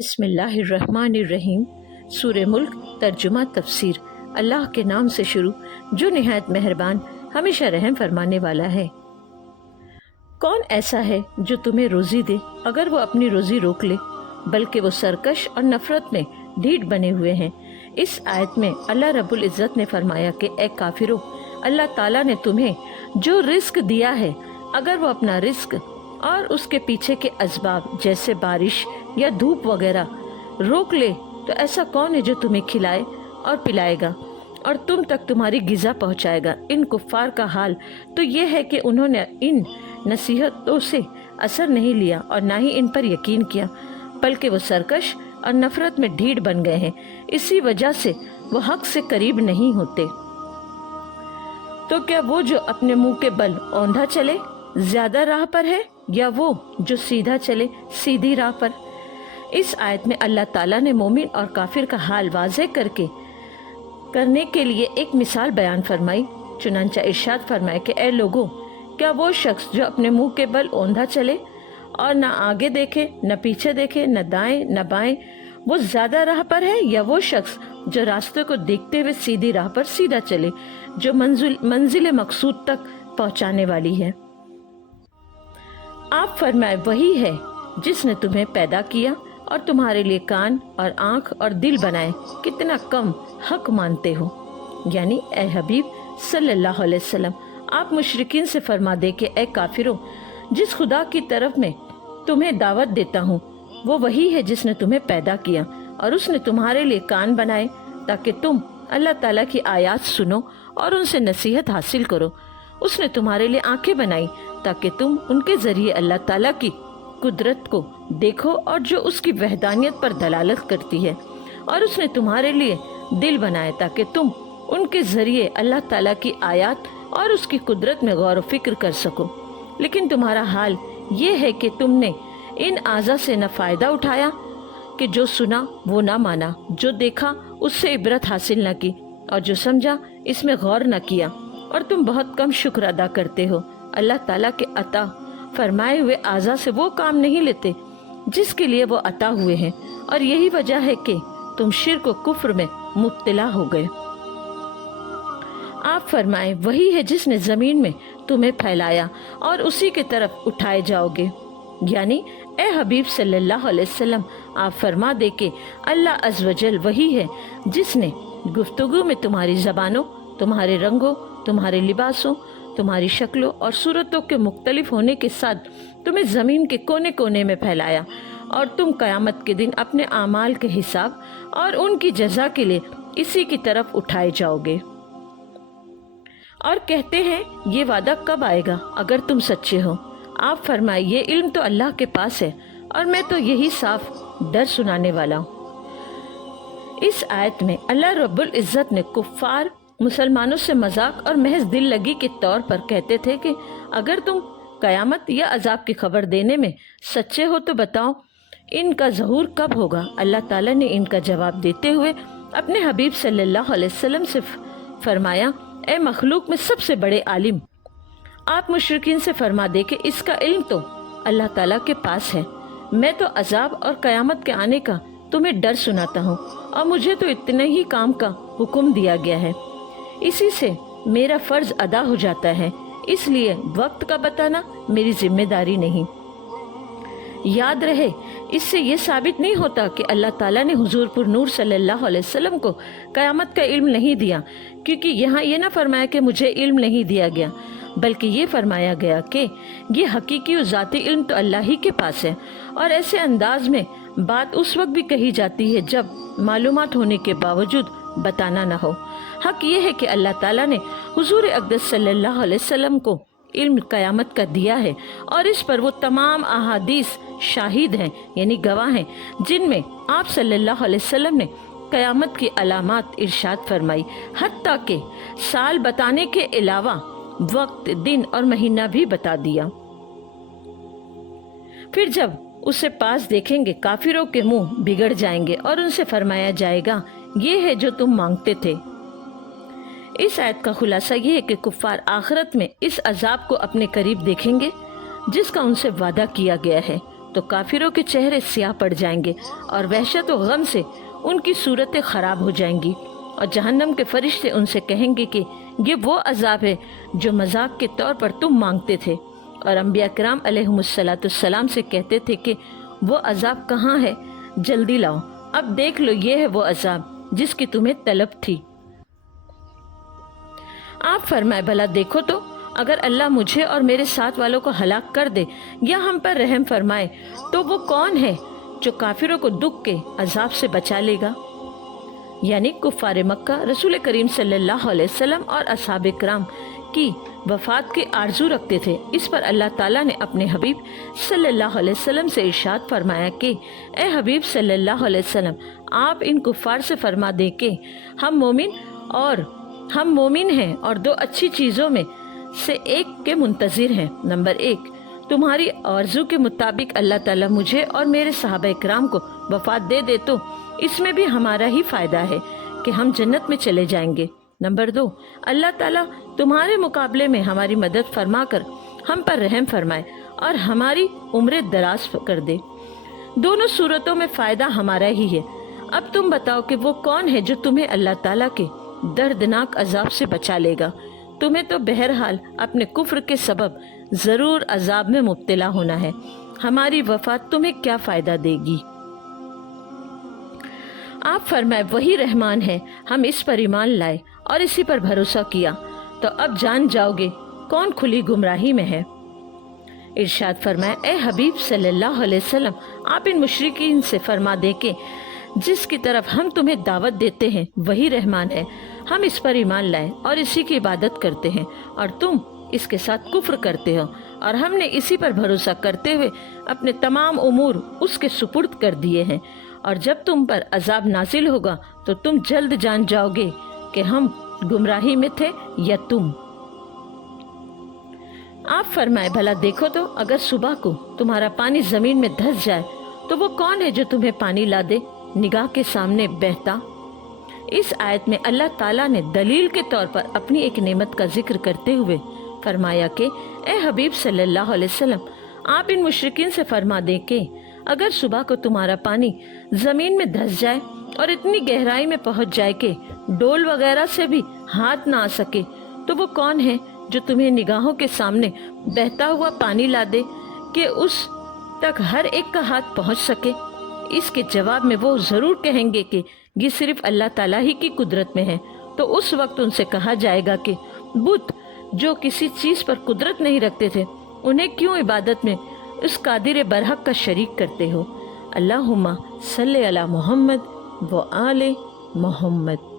बिस्मिल्लाहिर्रहमानिर्रहीम। सूरह मुल्क तर्जुमा तफसीर। अल्लाह के नाम से शुरू जो निहायत मेहरबान हमेशा रहम फरमाने वाला है। कौन ऐसा है जो तुम्हें रोज़ी दे अगर वो अपनी रोज़ी रोक ले, बल्कि वो सरकश और नफ़रत में ढीठ बने हुए हैं। इस आयत में अल्लाह रब्बुल इज़्ज़त ने फरमाया कि ए काफिरों, अल्लाह ताला ने तुम्हें जो रिस्क दिया है, अगर वो अपना रिस्क और उसके पीछे के असबाब जैसे बारिश या धूप वगैरह रोक ले, तो ऐसा कौन है जो तुम्हें खिलाए और पिलाएगा और तुम तक तुम्हारी गिज़ा पहुंचाएगा। इन कुफ़ार का हाल तो ये है कि उन्होंने इन नसीहतों से असर नहीं लिया और ना ही इन पर यकीन किया, बल्कि वो सरकश और नफ़रत में ढीठ बन गए हैं। इसी वजह से वो हक से करीब नहीं होते। तो क्या वो जो अपने मुंह के बल औंधा चले ज़्यादा राह पर है, या वो जो सीधा चले सीधी राह पर। इस आयत में अल्लाह ताला ने मोमिन और काफिर का हाल वाज़ेह करने के लिए एक मिसाल बयान फरमाई। चुनांचा इरशाद फरमाए कि ए लोगों, क्या वो शख्स जो अपने मुंह के बल औंधा चले और न आगे देखे न पीछे देखे न दाएं न बाएं, वो ज़्यादा राह पर है, या वो शख्स जो रास्ते को देखते हुए सीधी राह पर सीधा चले, जो मंजिल मकसूद तक पहुंचाने वाली है। आप फरमाए, वही है जिसने तुम्हें पैदा किया और तुम्हारे लिए कान और आँख और दिल बनाए। कितना कम हक मानते हो। यानी ए हबीब सल्लल्लाहु अलैहि वसल्लम, आप मुशरिकीन से फरमा दे कि ए काफिरों, जिस खुदा की तरफ में तुम्हें दावत देता हूँ, वो वही है जिसने तुम्हें पैदा किया और उसने तुम्हारे लिए कान बनाए ताकि तुम अल्लाह ताला की आयत सुनो और उनसे नसीहत हासिल करो। उसने तुम्हारे लिए आंखें बनाई ताकि तुम उनके जरिए अल्लाह ताला की कुदरत को देखो और जो उसकी वहदानियत पर दलालत करती है। और उसने तुम्हारे लिए दिल बनाए ताकि तुम उनके जरिए अल्लाह ताला की आयत और उसकी कुदरत में गौर व फिक्र कर सको। लेकिन तुम्हारा हाल ये है कि तुमने इन आज़ा से न फ़ायदा उठाया कि जो सुना वो ना माना, जो देखा उससे इबरत हासिल न की और जो समझा इसमें गौर न किया, और तुम बहुत कम शुक्र अदा करते हो। अल्लाह ताला के अता फरमाए हुए आज़ा से वो काम नहीं लेते जिसके लिए वो अता हुए हैं, और यही वजह है कि तुम शिर्क व कुफ्र में मुब्तला हो गए। आप फरमाए, वही है जिसने ज़मीन में तुम्हें फैलाया और उसी की तरफ उठाए जाओगे। यानी ए हबीब सल्लल्लाहु अलैहि वसल्लम, आप फरमा दे के अल्लाह अज़्वजल वही है जिसने गुफ्तगू में तुम्हारी ज़बानों, तुम्हारे रंगों, तुम्हारे लिबासों, तुम्हारी शक्लों और सूरतों के मुख्तलिफ होने के साथ तुम्हें ज़मीन के कोने कोने में फैलाया, और तुम क़यामत के दिन अपने आमाल के हिसाब और उनकी जज़ा के लिए इसी की तरफ उठाए जाओगे। और कहते हैं, ये वादा कब आएगा अगर तुम सच्चे हो। आप फरमाए, ये इल्म तो अल्लाह के पास है और मैं तो यही साफ डर सुनाने वाला हूँ। इस आयत में अल्लाह रब्बुल इज़्ज़त ने कुफ़ार मुसलमानों से मजाक और महज दिल लगी के तौर पर कहते थे कि अगर तुम क़यामत या अजाब की खबर देने में सच्चे हो तो बताओ इनका ज़हूर कब होगा। अल्लाह ताला ने इनका जवाब देते हुए अपने हबीब सल्लल्लाहु अलैहि वसल्लम से फरमाया, ए मखलूक में सबसे बड़े आलिम, आप मुशरिकीन से फरमा दे कि इसका इल्म तो अल्लाह ताला के पास है। मैं तो अजाब और क़यामत के आने का तुम्हें डर सुनाता हूँ, और मुझे तो इतने ही काम का हुक्म दिया गया है, इसी से मेरा फ़र्ज़ अदा हो जाता है, इसलिए वक्त का बताना मेरी जिम्मेदारी नहीं। याद रहे, इससे ये साबित नहीं होता कि अल्लाह ताला ने हुजूर पुर नूर सल्लल्लाहु अलैहि वसल्लम को क़यामत का इल्म नहीं दिया, क्योंकि यहाँ ये ना फरमाया कि मुझे इल्म नहीं दिया गया, बल्कि ये फरमाया गया कि ये हकीकी और ज़ाती इल्म तो अल्लाह ही के पास है। और ऐसे अंदाज में बात उस वक्त भी कही जाती है जब मालूमात होने के बावजूद बताना न हो। हक ये है कि अल्लाह ताला ने हुजूर अक़दस सल्लल्लाहु अलैहि वसल्लम को इल्म क़यामत का दिया है, और इस पर वो तमाम अहादीस शाहिद हैं, यानी गवाह हैं, जिनमें आप सल्लल्लाहु अलैहि वसल्लम ने क़यामत की अलामात इरशाद फरमाई, हत्ता के साल बताने के अलावा वक्त, दिन और महीना भी बता दिया। फिर जब उसे पास देखेंगे, काफिरों के मुंह बिगड़ जाएंगे और उनसे फरमाया जाएगा, ये है जो तुम मांगते थे। इस आयत का खुलासा ये है कि कुफ़ार आखिरत में इस अजाब को अपने करीब देखेंगे जिसका उनसे वादा किया गया है, تو کافروں کے چہرے سیاہ پڑ جائیں گے اور وحشت و غم سے ان کی صورتیں خراب ہو جائیں گی، اور جہنم کے فرشتے ان سے کہیں گے کہ یہ وہ عذاب ہے جو مذاق کے طور پر تم مانگتے تھے، اور انبیاء کرام علیہم السلام سے کہتے تھے کہ وہ عذاب کہاں ہے، جلدی لاؤ، اب دیکھ لو یہ ہے وہ عذاب جس کی تمہیں طلب تھی۔ آپ فرمائے بھلا دیکھو تو اگر اللہ مجھے اور میرے ساتھ والوں کو ہلاک کر دے یا ہم پر رحم فرمائے تو وہ کون ہے جو کافروں کو دکھ کے عذاب سے بچا لے گا؟ یعنی کفار مکہ رسول کریم صلی اللہ علیہ وسلم اور اصحاب کرام کی وفات کی آرزو رکھتے تھے۔ اس پر اللہ تعالیٰ نے اپنے حبیب صلی اللہ علیہ وسلم سے ارشاد فرمایا کہ اے حبیب صلی اللہ علیہ وسلم، آپ ان کفار سے فرما دیں کہ ہم مومن ہیں اور دو اچھی چیزوں میں سے ایک کے منتظر ہیں۔ نمبر 1، تمہاری آرزو کے مطابق اللہ تعالیٰ مجھے اور میرے صحابہ کرام کو وفات دے دے تو اس میں بھی ہمارا ہی فائدہ ہے کہ ہم جنت میں چلے جائیں گے۔ نمبر 2، اللہ تعالیٰ تمہارے مقابلے میں ہماری مدد فرما کر ہم پر رحم فرمائے اور ہماری عمر دراز کر دے۔ دونوں صورتوں میں فائدہ ہمارا ہی ہے۔ اب تم بتاؤ کہ وہ کون ہے جو تمہیں اللہ تعالیٰ کے دردناک عذاب سے بچا لے گا؟ تمہیں تو بہرحال اپنے کفر کے سبب ضرور عذاب میں مبتلا ہونا ہے، ہماری وفات تمہیں کیا فائدہ دے گی؟ آپ فرمائے وہی رحمان ہے، ہم اس پر ایمان لائے اور اسی پر بھروسہ کیا، تو اب جان جاؤ گے کون کھلی گمراہی میں ہے۔ ارشاد فرمائے اے حبیب صلی اللہ علیہ وسلم، آپ ان مشرکین سے فرما دے کہ جس کی طرف ہم تمہیں دعوت دیتے ہیں وہی رحمان ہے، ہم اس پر ایمان لائے اور اسی کی عبادت کرتے ہیں، اور تم اس کے ساتھ کفر کرتے ہو، اور ہم نے اسی پر بھروسہ کرتے ہوئے اپنے تمام امور اس کے سپرد کر دیے ہیں، اور جب تم پر عذاب نازل ہوگا تو تم جلد جان جاؤ گے کہ ہم گمراہی میں تھے یا تم۔ آپ فرمائے بھلا دیکھو تو اگر صبح کو تمہارا پانی زمین میں دھس جائے تو وہ کون ہے جو تمہیں پانی لا دے نگاہ کے سامنے بہتا؟ اس آیت میں اللہ تعالیٰ نے دلیل کے طور پر اپنی ایک نعمت کا ذکر کرتے ہوئے فرمایا کہ اے حبیب صلی اللہ علیہ وسلم، آپ ان مشرکین سے فرما دیں کہ اگر صبح کو تمہارا پانی زمین میں دھس جائے اور اتنی گہرائی میں پہنچ جائے کہ ڈول وغیرہ سے بھی ہاتھ نہ آ سکے تو وہ کون ہے جو تمہیں نگاہوں کے سامنے بہتا ہوا پانی لا دے کہ اس تک ہر ایک کا ہاتھ پہنچ سکے؟ اس کے جواب میں وہ ضرور کہیں گے کہ یہ صرف اللہ تعالیٰ ہی کی قدرت میں ہے۔ تو اس وقت ان سے کہا جائے گا کہ بت جو کسی چیز پر قدرت نہیں رکھتے تھے، انہیں کیوں عبادت میں اس قادر برحق کا شریک کرتے ہو؟ اللہم صلی علی محمد و آل محمد۔